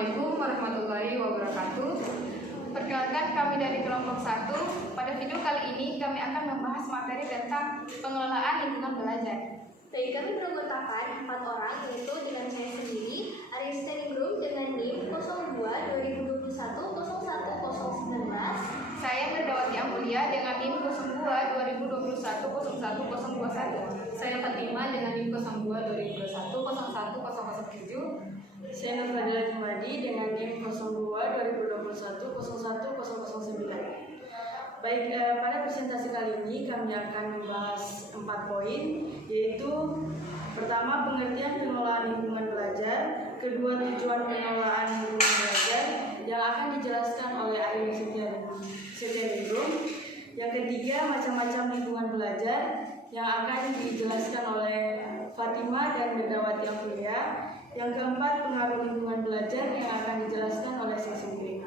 Assalamualaikum warahmatullahi wabarakatuh. Perkenalkan, kami dari kelompok 1. Pada video kali ini kami akan membahas materi tentang pengelolaan lingkungan belajar. Baik, kami beranggotakan 4 orang, yaitu dengan saya sendiri, Aristen Group dengan NIM 02-2021-01019. Saya Nurdawati Amulia dengan NIM 02-2021-01021. Saya Fatima dengan NIM 02-2021-01007. Saya Nur Fadila Jumadi dengan NIM 02-2021-01009. Baik, pada presentasi kali ini kami akan membahas 4 poin, yaitu pertama, pengertian pengelolaan lingkungan belajar, kedua, tujuan pengelolaan lingkungan belajar yang akan dijelaskan oleh Ayu Setianingrum, yang ketiga, macam-macam lingkungan belajar yang akan dijelaskan oleh Fatima dan Nurdawati Amulia, yang keempat, pengaruh lingkungan belajar yang akan dijelaskan oleh sesi B.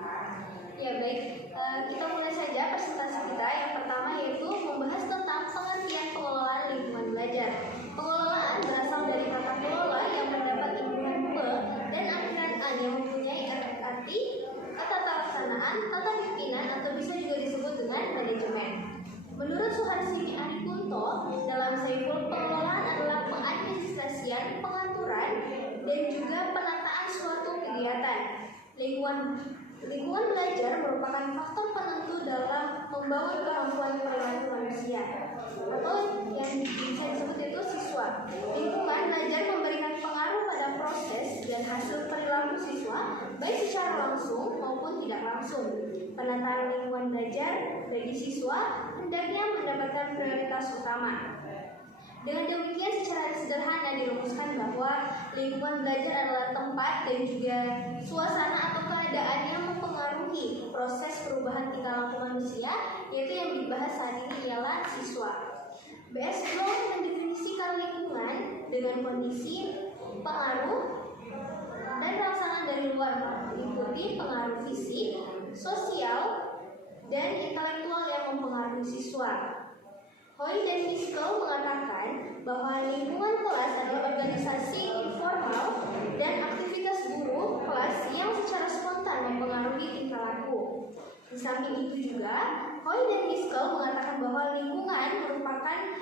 Ya baik, kita mulai saja presentasi kita. Yang pertama yaitu membahas tentang pengertian pengelolaan lingkungan belajar. Pengelolaan berasal dari kata kelola yang mendapat lingkungan pe dan akhiran an yang mempunyai arti tata laksanaan, tata pimpinan, atau bisa juga disebut dengan manajemen. Menurut Suharsini Adikunto, dalam Saiful, pengelolaan adalah pengadministrasian, pengaturan, dan juga penataan suatu kegiatan. Lingkungan belajar merupakan faktor penentu dalam membangun kemampuan perilaku manusia, atau yang bisa disebut itu siswa. Lingkungan belajar memberikan pengaruh pada proses dan hasil perilaku siswa, baik secara langsung maupun tidak langsung. Penataan lingkungan belajar bagi siswa hendaknya mendapatkan prioritas utama. Dengan demikian, secara sederhana dirumuskan bahwa lingkungan belajar adalah tempat dan juga suasana atau keadaan yang mempengaruhi proses perubahan tingkah laku manusia, yaitu yang dibahas saat ini ialah siswa. B.S. Bloom mendefinisikan lingkungan dengan kondisi, pengaruh, dan pelaksanaan dari luar, meliputi pengaruh fisik, sosial, dan intelektual yang mempengaruhi siswa. Hoy dan Miskel mengatakan bahwa lingkungan kelas adalah organisasi informal dan aktivitas guru kelas yang secara spontan mempengaruhi tingkah laku. Di samping itu juga, Hoy dan Miskel mengatakan bahwa lingkungan merupakan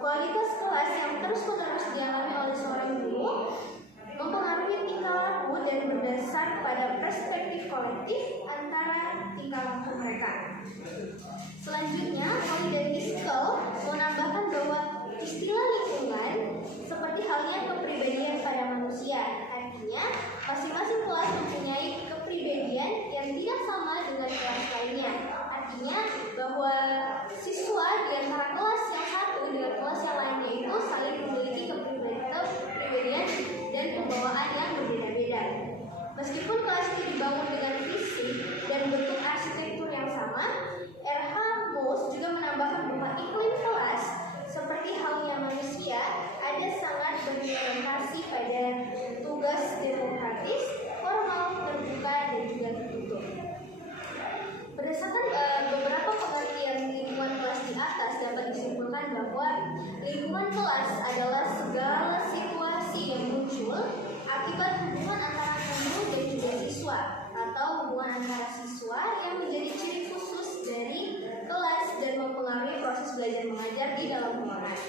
kualitas kelas yang terus-menerus dialami oleh seorang guru, mempengaruhi tingkah laku dan berdasar pada perspektif kolektif antara tingkah laku mereka. Selanjutnya, Hoy dan Miskel menambahkan bahwa istilah lingkungan seperti halnya kepribadian pada manusia. Artinya, masing-masing kelas mempunyai kepribadian yang tidak sama dengan kelas lainnya. Artinya bahwa siswa di antara kelas yang satu dengan kelas yang lainnya itu saling memiliki kepribadian dan pembawaan yang berbeda-beda. Meskipun kelas itu dibangun dengan fisik dan bentuk arsitektur yang sama, R.H. Moos juga menambahkan bahwa iklim kelas seperti halnya manusia ada sangat berorientasi pada tugas demokratis, formal, terbuka, dan juga tertutup. Berdasarkan beberapa pengertian lingkungan kelas di atas, dapat disimpulkan bahwa lingkungan kelas adalah segala situasi yang muncul akibat hubungan antara guru dan juga siswa, atau hubungan antara siswa yang menjadi ciri khusus dari kelas dan mempengaruhi proses belajar mengajar di dalam ruangan.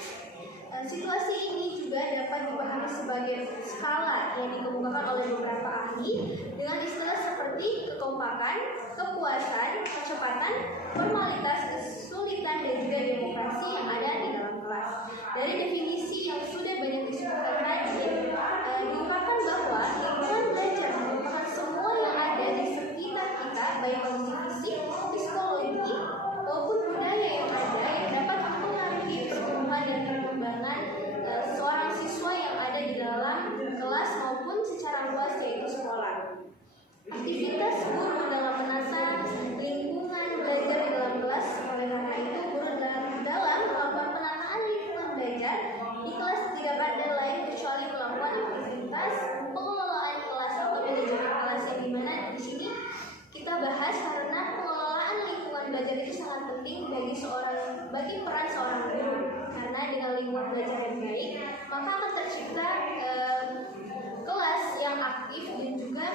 Situasi ini juga dapat dipahami sebagai skala yang dikemukakan oleh beberapa ahli dengan istilah seperti kekompakan, kepuasan, kecepatan, formalitas, kesulitan, dan juga demokrasi yang ada di dalam kelas. Dari definisi yang sudah banyak disebutkan tadi, diungkapkan bahwa lingkungan belajar merupakan semua yang ada di sekitar kita, baik kondisi fisik, psikologi, maupun budaya yang ada yang dapat mempengaruhi pertumbuhan dan perkembangan seorang siswa yang ada di dalam kelas maupun secara luas yaitu sekolah. Aktivitas guru dalam menata lingkungan belajar di dalam kelas, oleh karena itu guru dalam melakukan penataan lingkungan belajar di kelas tidak ada lain kecuali melakukan aktivitas pengelolaan kelas atau manajemen kelas, yang dimana di sini kita bahas karena pengelolaan lingkungan belajar itu sangat penting bagi peran seorang guru, karena dengan lingkungan belajar yang baik maka akan tercipta kelas yang aktif dan juga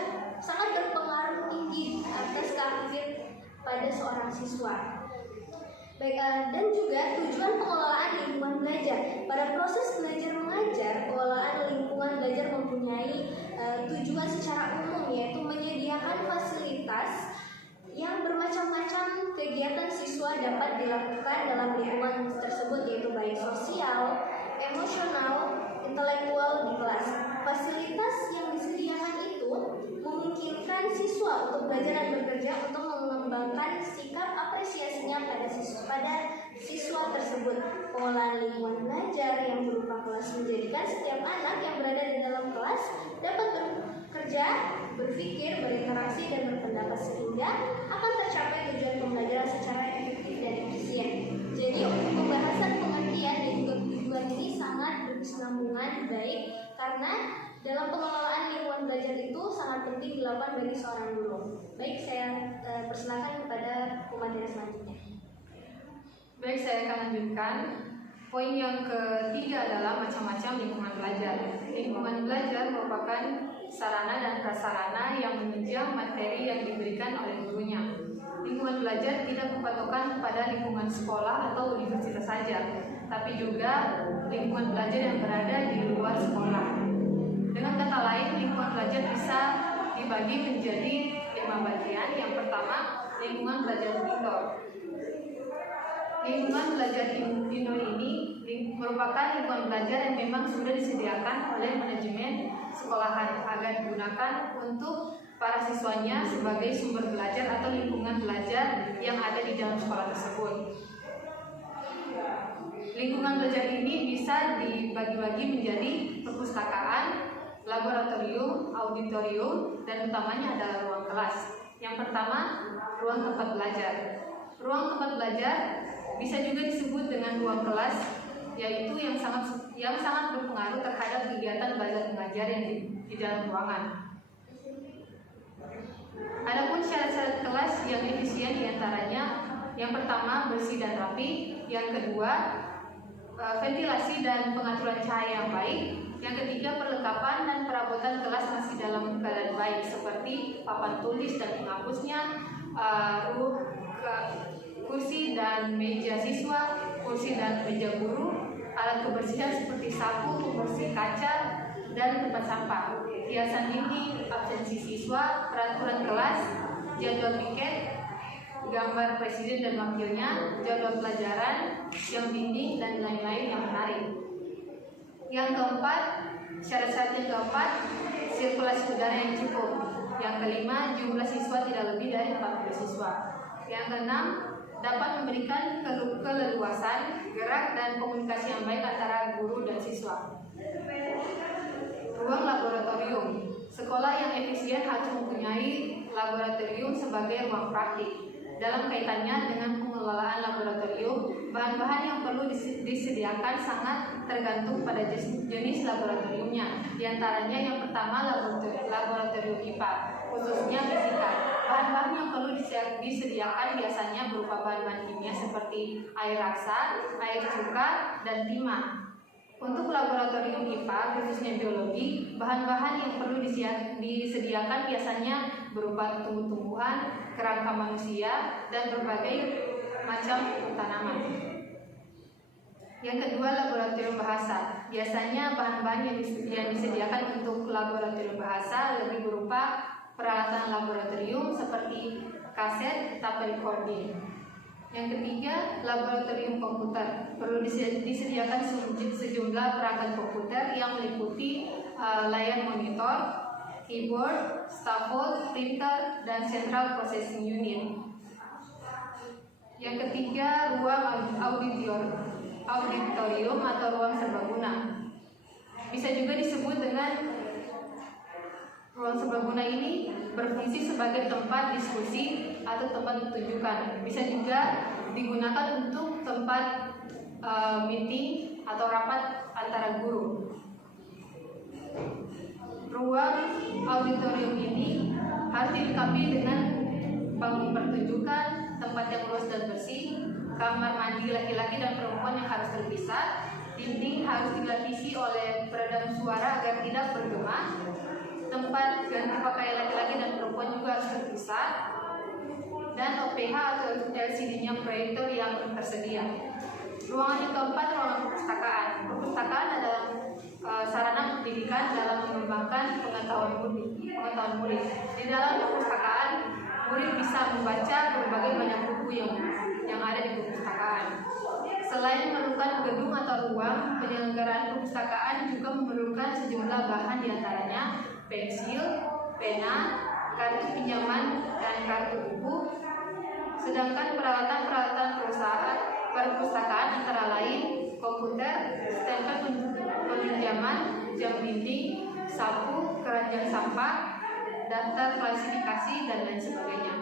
pada seorang siswa. Baik, dan juga tujuan pengelolaan lingkungan belajar. Pada proses belajar mengajar, pengelolaan lingkungan belajar mempunyai tujuan secara umum, yaitu menyediakan fasilitas yang bermacam-macam kegiatan siswa dapat dilakukan dalam lingkungan tersebut, yaitu baik sosial, emosional, intelektual di kelas. Fasilitas yang disediakan itu memungkinkan siswa untuk belajar dan bekerja untuk mengembangkan sikap apresiasinya pada siswa tersebut. Pengelolaan lingkungan belajar yang berupa kelas menjadikan setiap anak yang berada di dalam kelas dapat bekerja, berpikir, berinteraksi, dan berpendapat sehingga akan tercapai tujuan pembelajaran secara efektif dan efisien. Jadi untuk pembahasan pengertian dan juga tujuan ini sangat berkesinambungan baik karena dalam pengelolaan lingkungan belajar itu sangat penting dilakukan bagi seorang guru. Baik, saya persilakan kepada pemateri selanjutnya. Baik, saya akan lanjutkan. Poin yang ketiga adalah macam-macam lingkungan belajar. Lingkungan belajar merupakan sarana dan prasarana yang menunjang materi yang diberikan oleh gurunya. Lingkungan belajar tidak berpatokan pada lingkungan sekolah atau universitas saja, tapi juga lingkungan belajar yang berada di luar sekolah. Dengan kata lain, lingkungan belajar bisa dibagi menjadi 5 bagian. Yang pertama, lingkungan belajar indoor. Lingkungan belajar indoor ini merupakan lingkungan belajar yang memang sudah disediakan oleh manajemen sekolahan agar digunakan untuk para siswanya sebagai sumber belajar atau lingkungan belajar yang ada di dalam sekolah tersebut. Lingkungan belajar ini bisa dibagi-bagi menjadi perpustakaan, laboratorium, auditorium, dan utamanya adalah ruang kelas. Yang pertama, ruang tempat belajar. Ruang tempat belajar bisa juga disebut dengan ruang kelas, yaitu yang sangat berpengaruh terhadap kegiatan belajar mengajar yang di dalam ruangan. Adapun syarat-syarat kelas yang efisien diantaranya, yang pertama bersih dan rapi, yang kedua ventilasi dan pengaturan cahaya yang baik, yang ketiga perlengkapan dan perabotan kelas masih dalam keadaan baik seperti papan tulis dan penghapusnya, kursi dan meja siswa, kursi dan meja guru, alat kebersihan seperti sapu, pembersih kaca, dan tempat sampah, hiasan dinding, absensi siswa, peraturan kelas, jadwal piket, gambar presiden dan wakilnya, jadwal pelajaran, yang bimbing, dan lain-lain yang menarik. Yang keempat, syarat-syarat yang keempat, sirkulasi udara yang cukup. Yang kelima, jumlah siswa tidak lebih dari 40 siswa. Yang keenam, dapat memberikan keleluasan, gerak, dan komunikasi yang baik antara guru dan siswa. Ruang laboratorium. Sekolah yang efisien harus mempunyai laboratorium sebagai ruang praktik. Dalam kaitannya dengan pengelolaan laboratorium, bahan-bahan yang perlu disediakan sangat tergantung pada jenis laboratoriumnya. Di antaranya yang pertama laboratorium IPA, khususnya fisika. Bahan-bahan yang perlu disediakan biasanya berupa bahan-bahan kimia seperti air raksa, air cuka, dan timah. Untuk laboratorium IPA, khususnya biologi, bahan-bahan yang perlu disediakan biasanya berupa tumbuh-tumbuhan, kerangka manusia, dan berbagai macam tanaman. Yang kedua, laboratorium bahasa. Biasanya bahan-bahan yang disediakan untuk laboratorium bahasa lebih berupa peralatan laboratorium seperti kaset, tape recording. Yang ketiga, laboratorium komputer. Perlu disediakan sejumlah perangkat komputer yang meliputi layar monitor, keyboard, scaffold, printer, dan central processing unit. Yang ketiga, ruang auditorium atau ruang serbaguna. Bisa juga disebut dengan ruang serbaguna ini berfungsi sebagai tempat diskusi atau tempat pertunjukan. Bisa juga digunakan untuk tempat meeting atau rapat antara guru. Ruang auditorium ini harus dilengkapi dengan panggung pertunjukan, tempat yang luas dan bersih, kamar mandi laki-laki dan perempuan yang harus terpisah, dinding harus dilapisi oleh peredam suara agar tidak bergema, tempat ganti pakaian laki-laki dan perempuan juga harus terpisah, dan OP PH atau LCD-nya proyektor yang tersedia. Ruangan yang keempat, ruangan perpustakaan. Perpustakaan adalah sarana pendidikan dalam mengembangkan pengetahuan murid. Di dalam perpustakaan, murid bisa membaca berbagai banyak buku yang ada di perpustakaan. Selain memerlukan gedung atau ruang, penyelenggaraan perpustakaan juga memerlukan sejumlah bahan diantaranya pensil, pena, kartu pinjaman, dan kartu buku. Sedangkan peralatan-peralatan perpustakaan antara lain komputer, stempel penunjaman, jam dinding, sapu, keranjang sampah, daftar klasifikasi, dan lain sebagainya.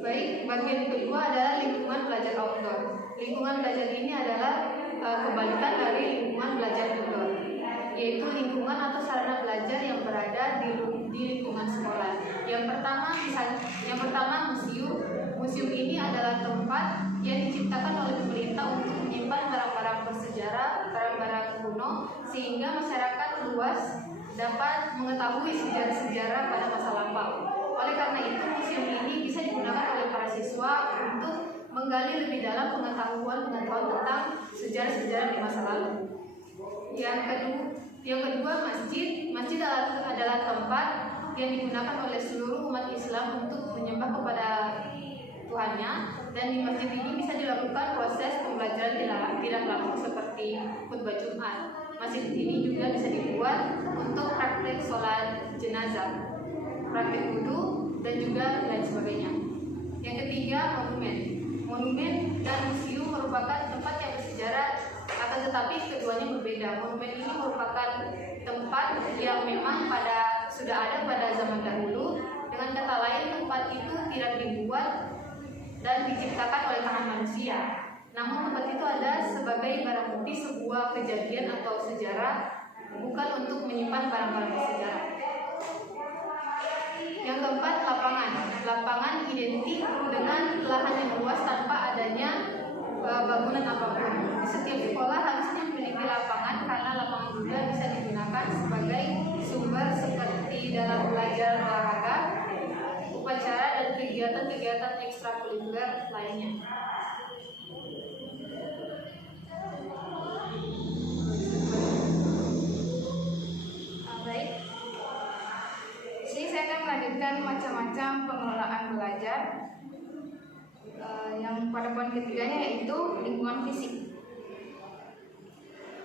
Baik, bagian kedua adalah lingkungan belajar outdoor. Lingkungan belajar ini adalah kebalikan dari lingkungan belajar indoor, yaitu lingkungan atau sarana belajar yang berada di lingkungan sekolah. Yang pertama museum. Museum ini adalah tempat yang diciptakan oleh pemerintah untuk menyimpan barang-barang bersejarah, barang-barang kuno, sehingga masyarakat luas dapat mengetahui sejarah-sejarah pada masa lampau. Oleh karena itu, museum ini bisa digunakan oleh para siswa untuk menggali lebih dalam pengetahuan tentang sejarah-sejarah di masa lalu. Yang kedua, masjid. Masjid adalah tempat yang digunakan oleh seluruh umat Islam untuk menyembah kepada Tuhannya, dan di masjid ini bisa dilakukan proses pembelajaran tidak langsung seperti khutbah Jumat. Masjid ini juga bisa dibuat untuk praktek sholat jenazah, praktek wudu, dan juga lain sebagainya. Yang ketiga, monumen. Monumen dan museum merupakan tempat yang bersejarah, akan tetapi keduanya berbeda. Monumen ini merupakan tempat yang memang sudah ada pada zaman dahulu. Dengan kata lain, tempat itu tidak dibuat dan diciptakan oleh tangan manusia. Namun tempat itu ada sebagai barang bukti sebuah kejadian atau sejarah, bukan untuk menyimpan barang-barang bersejarah. Yang keempat, lapangan. Lapangan identik dengan lahan yang luas tanpa adanya bangunan apapun. Setiap sekolah harusnya memiliki lapangan karena lapangan juga bisa digunakan sebagai sumber seperti dalam belajar olahraga, upacara, dan kegiatan-kegiatan ekstrakurikuler lainnya. Baik, di sini saya akan melanjutkan macam-macam pengelolaan belajar. Yang pada poin ketiganya yaitu lingkungan fisik.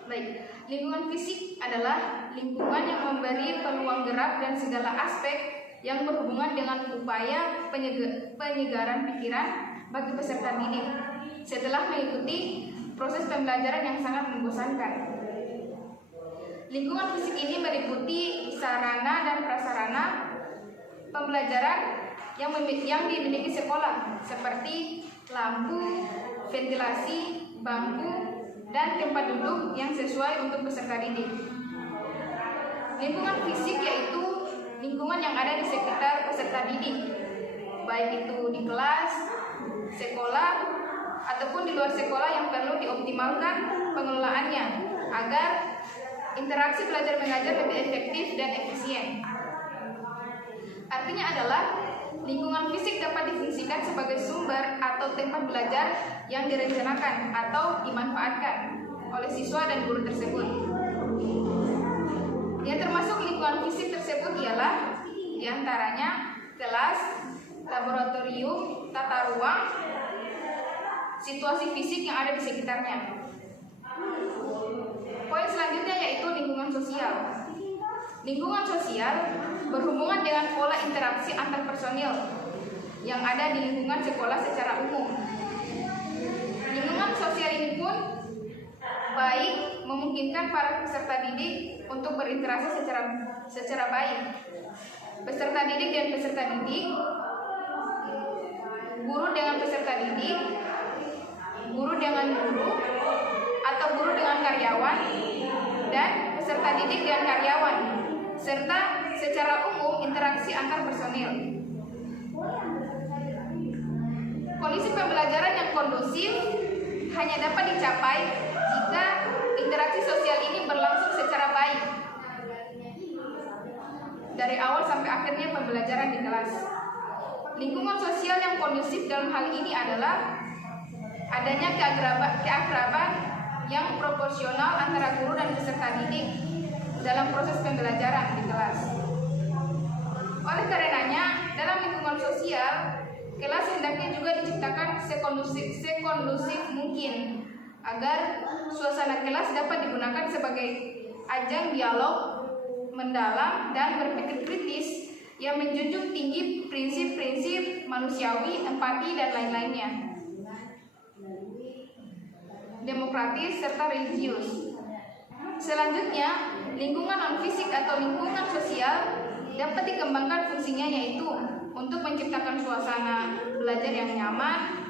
Baik, lingkungan fisik adalah lingkungan yang memberi peluang gerak dan segala aspek yang berhubungan dengan upaya penyegaran pikiran bagi peserta didik setelah mengikuti proses pembelajaran yang sangat membosankan. Lingkungan fisik ini meliputi sarana dan prasarana pembelajaran yang dimiliki sekolah seperti lampu, ventilasi, bangku, dan tempat duduk yang sesuai untuk peserta didik. Lingkungan fisik yaitu lingkungan yang ada di sekitar peserta didik, baik itu di kelas, sekolah, ataupun di luar sekolah yang perlu dioptimalkan pengelolaannya agar interaksi belajar mengajar lebih efektif dan efisien. Artinya adalah lingkungan fisik dapat difungsikan sebagai sumber atau tempat belajar yang direncanakan atau dimanfaatkan oleh siswa dan guru tersebut. Yang termasuk lingkungan fisik tersebut ialah diantaranya kelas, laboratorium, tata ruang, situasi fisik yang ada di sekitarnya. Poin selanjutnya yaitu lingkungan sosial. Lingkungan sosial berhubungan dengan pola interaksi antar personil yang ada di lingkungan sekolah secara umum. Lingkungan sosial ini pun baik memungkinkan para peserta didik untuk berinteraksi secara baik. Peserta didik dan peserta didik, guru dengan peserta didik, guru dengan guru, atau guru dengan karyawan, dan peserta didik dan karyawan, serta secara umum interaksi antar personil. Kondisi pembelajaran yang kondusif hanya dapat dicapai jika interaksi sosial ini berlangsung secara baik dari awal sampai akhirnya pembelajaran di kelas. Lingkungan sosial yang kondusif dalam hal ini adalah adanya keakraban yang proporsional antara guru dan peserta didik dalam proses pembelajaran di kelas. Oleh karenanya, dalam lingkungan sosial, kelas hendaknya juga diciptakan sekondusif mungkin agar suasana kelas dapat digunakan sebagai ajang dialog mendalam dan berpikir kritis yang menjunjung tinggi prinsip-prinsip manusiawi, empati, dan lain-lainnya, demokratis serta religius. Selanjutnya, lingkungan non-fisik atau lingkungan sosial dapat dikembangkan fungsinya, yaitu untuk menciptakan suasana belajar yang nyaman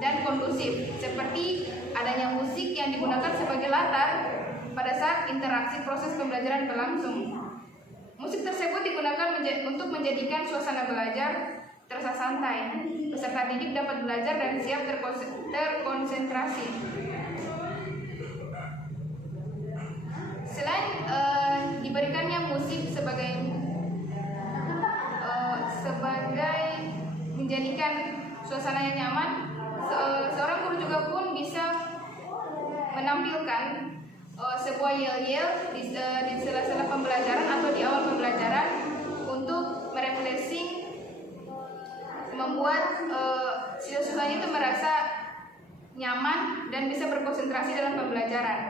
dan kondusif, seperti adanya musik yang digunakan sebagai latar pada saat interaksi proses pembelajaran berlangsung. Musik tersebut digunakan untuk menjadikan suasana belajar terasa santai. Peserta didik dapat belajar dan siap terkonsentrasi. Selain diberikannya musik sebagai menjadikan suasana yang nyaman, seorang guru juga pun bisa menampilkan sebuah yel-yel di sela-sela pembelajaran atau di awal pembelajaran untuk merefreshing, membuat siswa-siswanya itu merasa nyaman dan bisa berkonsentrasi dalam pembelajaran.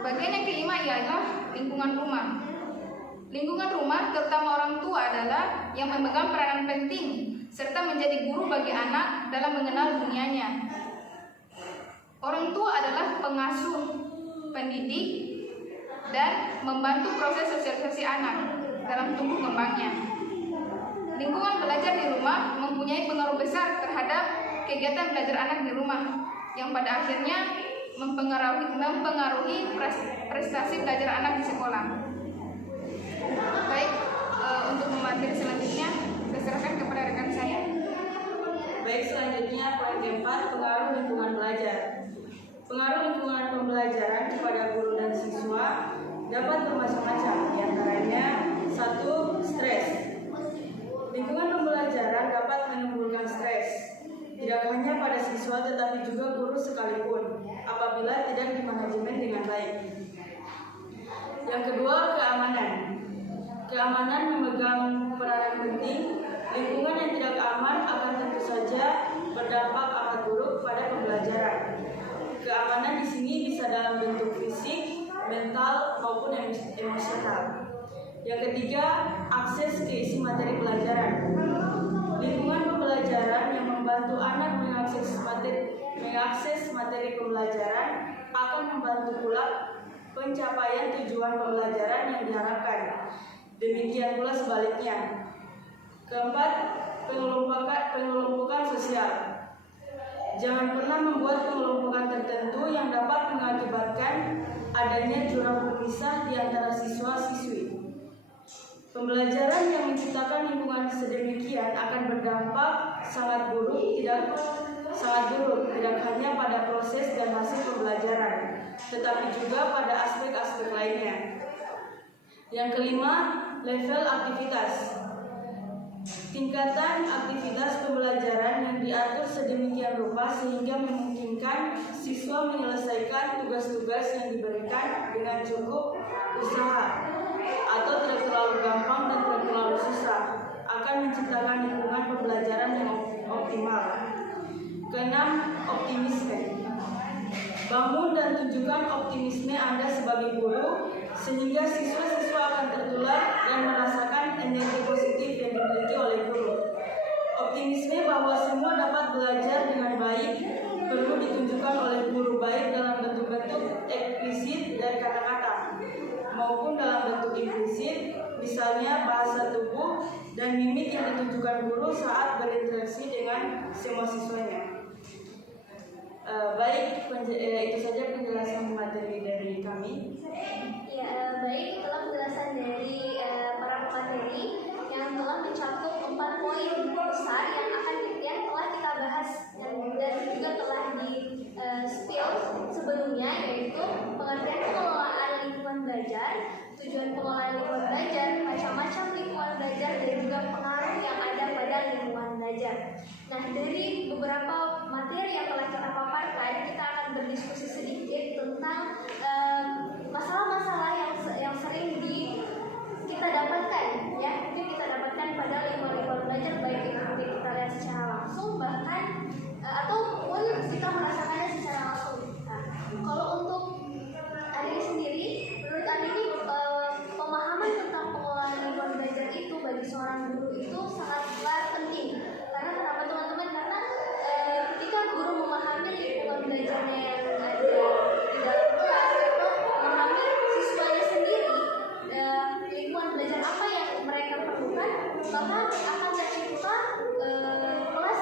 Bagian yang kelima ialah lingkungan rumah. Lingkungan rumah, terutama orang tua, adalah yang memegang peranan penting serta menjadi guru bagi anak dalam mengenal dunianya. Orang tua adalah pengasuh, pendidik, dan membantu proses sosialisasi anak dalam tumbuh kembangnya. Lingkungan belajar di rumah mempunyai pengaruh besar terhadap kegiatan belajar anak di rumah, yang pada akhirnya mempengaruhi prestasi belajar anak di sekolah. Baik, untuk materi selanjutnya saya serahkan kepada rekan saya. Baik, selanjutnya poin keempat, pengaruh lingkungan belajar. Pengaruh lingkungan pembelajaran kepada guru dan siswa dapat bermacam-macam. Di antaranya, 1. Stres. Lingkungan pembelajaran dapat menimbulkan stres, tidak hanya pada siswa tetapi juga guru sekalipun, apabila tidak dimanajemen dengan baik. Yang kedua, keamanan. Keamanan memegang peranan penting. Lingkungan yang tidak aman akan tentu saja berdampak amat buruk pada pembelajaran. Keamanan di sini bisa dalam bentuk fisik, mental, maupun emosional. Yang ketiga, akses ke isi materi pelajaran. Lingkungan pembelajaran yang membantu anak mengakses materi pembelajaran akan membantu pula pencapaian tujuan pembelajaran yang diharapkan. Demikian pula sebaliknya. Keempat, pengelompokan sosial. Jangan pernah membuat pengelompokan tertentu yang dapat mengakibatkan adanya jurang pemisah di antara siswa-siswi. Pembelajaran yang menciptakan lingkungan sedemikian akan berdampak sangat buruk, tidak hanya pada proses dan hasil pembelajaran, tetapi juga pada aspek-aspek lainnya. Yang kelima, level aktivitas. Tingkatan aktivitas pembelajaran yang diatur sedemikian rupa sehingga memungkinkan siswa menyelesaikan tugas-tugas yang diberikan dengan cukup usaha atau tidak terlalu gampang dan tidak terlalu susah, akan menciptakan lingkungan pembelajaran yang optimal. Keenam, optimisme. Bangun dan tunjukkan optimisme Anda sebagai guru sehingga siswa-siswa akan tertular dan merasakan energi positif yang dimiliki oleh guru. Optimisme bahwa semua dapat belajar dengan baik perlu ditunjukkan oleh guru, baik dalam bentuk-bentuk eksplisit dari kata-kata maupun dalam bentuk implisit, misalnya bahasa tubuh dan mimik yang ditunjukkan guru saat berinteraksi dengan semua siswanya. Baik, itu saja penjelasan materi dari kami. Ya, baik, itulah penjelasan dari para pemateri yang telah mencakup 4 poin besar yang telah kita bahas dan juga telah di spill sebelumnya, yaitu pengertian pengelolaan lingkungan belajar, tujuan pengelolaan lingkungan belajar, macam-macam lingkungan belajar, dan juga pengaruh kita paparkan, kita akan berdiskusi sedikit tentang masalah-masalah yang sering kita dapatkan, ya, mungkin kita dapatkan pada lingkungan belajar, baik itu mungkin kita lihat secara langsung, bahkan ataupun kita merasakannya secara langsung. Nah, kalau untuk Andini sendiri, menurut Andini pemahaman tentang pengelolaan lingkungan belajar itu bagi seorang guru itu sangatlah penting. Karena kenapa teman-teman? Karena ketika guru memahami lingkungan belajarnya yang ada di dalam kelas atau memahami siswanya sendiri, lingkungan belajar apa yang mereka perlukan, maka akan tercipta kelas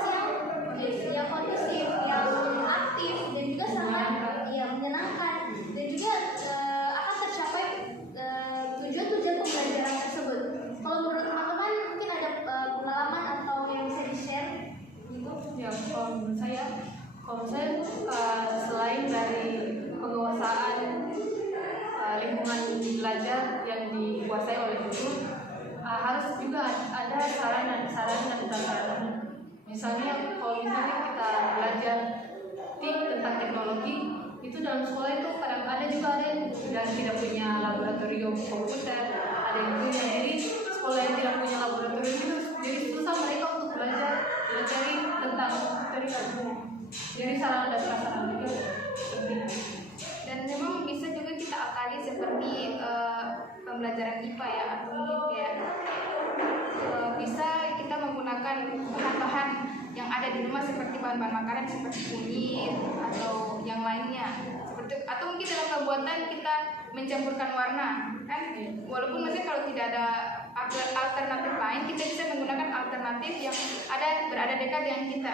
yang kondusif, yang aktif, dan juga sangat menyenangkan, dan juga akan tercapai tujuan-tujuan pembelajaran tersebut. Kalau menurut teman-teman mungkin ada pengalaman atau yang bisa di-share gitu? Ya, kalau menurut saya selain dari penguasaan lingkungan belajar yang dikuasai oleh guru, harus juga ada saran dan prasarana. Misalnya kalau kita belajar tentang teknologi, itu dalam sekolah itu kadang ada yang tidak punya laboratorium komputer, ada yang punya, jadi sekolah yang tidak punya laboratorium itu jadi susah mereka untuk belajar materi tentang komputer itu. Jadi sarana dan prasarana itu penting. Dan memang bisa juga kita akali seperti pembelajaran IPA ya, atau mungkin kayak bisa kita menggunakan bahan-bahan yang ada di rumah seperti bahan-bahan makanan seperti kunyit atau yang lainnya, seperti atau mungkin dalam pembuatan kita mencampurkan warna kan, walaupun maksudnya kalau tidak ada alternatif lain, kita bisa menggunakan alternatif yang berada dekat dengan kita.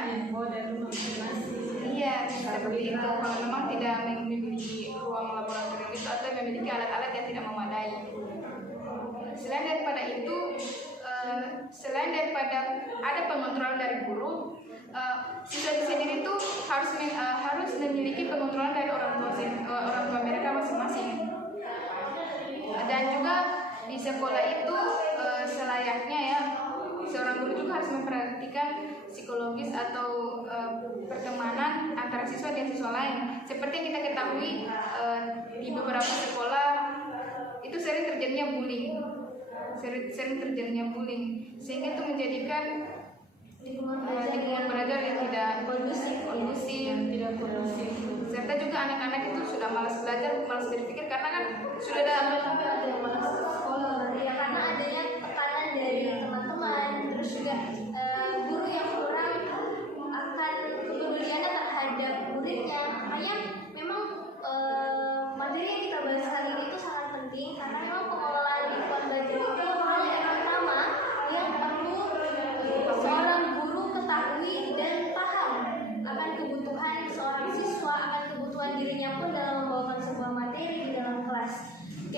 Iya, seperti itu. Kalau memang tidak memiliki ruang laboratorium itu atau memiliki alat-alat yang tidak memadai. Selain daripada ada pengontrolan dari guru, siswa sendiri itu harus memiliki pengontrolan dari orang tua mereka masing-masing. Dan juga di sekolah itu selayaknya ya, seorang guru juga harus memperhatikan psikologis atau pertemanan antara siswa dan siswa lain. Seperti yang kita ketahui, di beberapa sekolah itu sering terjadinya bullying, sehingga itu menjadikan lingkungan belajar yang tidak kondusif, tidak kondusif. serta juga anak-anak itu sudah malas belajar, malas berpikir karena kan sudah ada yang malas sekolah. Ya, karena adanya tekanan dari teman-teman, terus juga guru yang kurang akan kepeduliannya terhadap muridnya. Makanya memang materi yang kita bahas kali ini itu sangat penting, karena memang pengelolaan lingkungan belajar itu hal yang pertama yang perlu seorang guru ketahui dan paham akan kebutuhan seorang siswa, akan kebutuhan dirinya pun dalam membawakan sebuah materi di dalam kelas.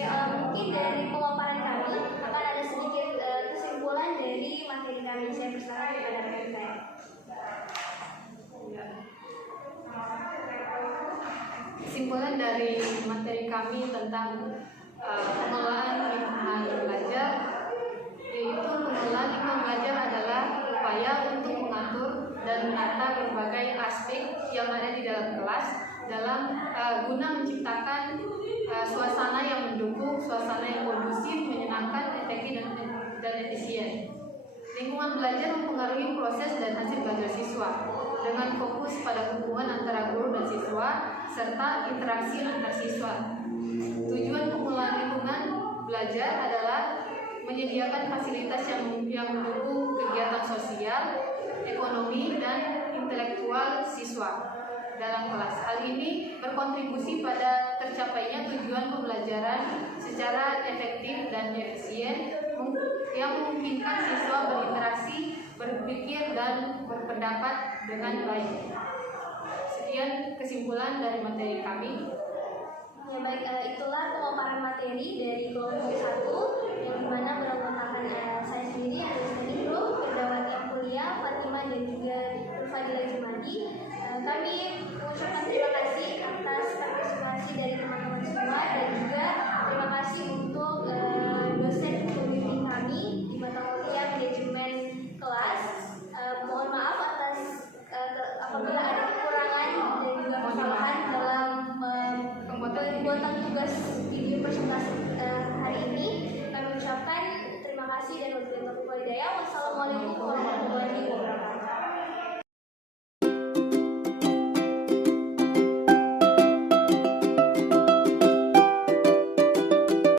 Mungkin dari pemaparan kami akan ada sedikit kesimpulan dari materi kami. Saya persilakan kepada rekan saya. Kesimpulan dari materi kami tentang pengelolaan lingkungan belajar, yaitu pengelolaan lingkungan belajar adalah upaya untuk mengatur dan menata berbagai aspek yang ada di dalam kelas dalam guna menciptakan suasana yang mendukung, suasana yang kondusif, menyenangkan, efektif dan efisien. Lingkungan belajar mempengaruhi proses dan hasil belajar siswa dengan fokus pada hubungan antara guru dan siswa serta interaksi antar siswa. Tujuan pengelolaan lingkungan belajar adalah menyediakan fasilitas yang mendukung kegiatan sosial, ekonomi, dan intelektual siswa dalam kelas. Hal ini berkontribusi pada tercapainya tujuan pembelajaran secara efektif dan efisien yang memungkinkan siswa berinteraksi, berpikir, dan berpendapat dengan baik. Sekian kesimpulan dari materi kami. Ya baik, itulah pemaparan materi dari kelompok 1 yang dimana beranggotakan saya sendiri, Andini Bro, Pegawai yang kuliah, Fatima dan juga Fadila Jumadi. Kami mengucapkan terima kasih atas partisipasi dari teman-teman semua, dan juga terima kasih untuk dosen pembimbing kami di mata kuliah manajemen kelas. Mohon maaf atas apabila ada kekurangan Terima kasih dan wabillahi taufiq wal hidayah.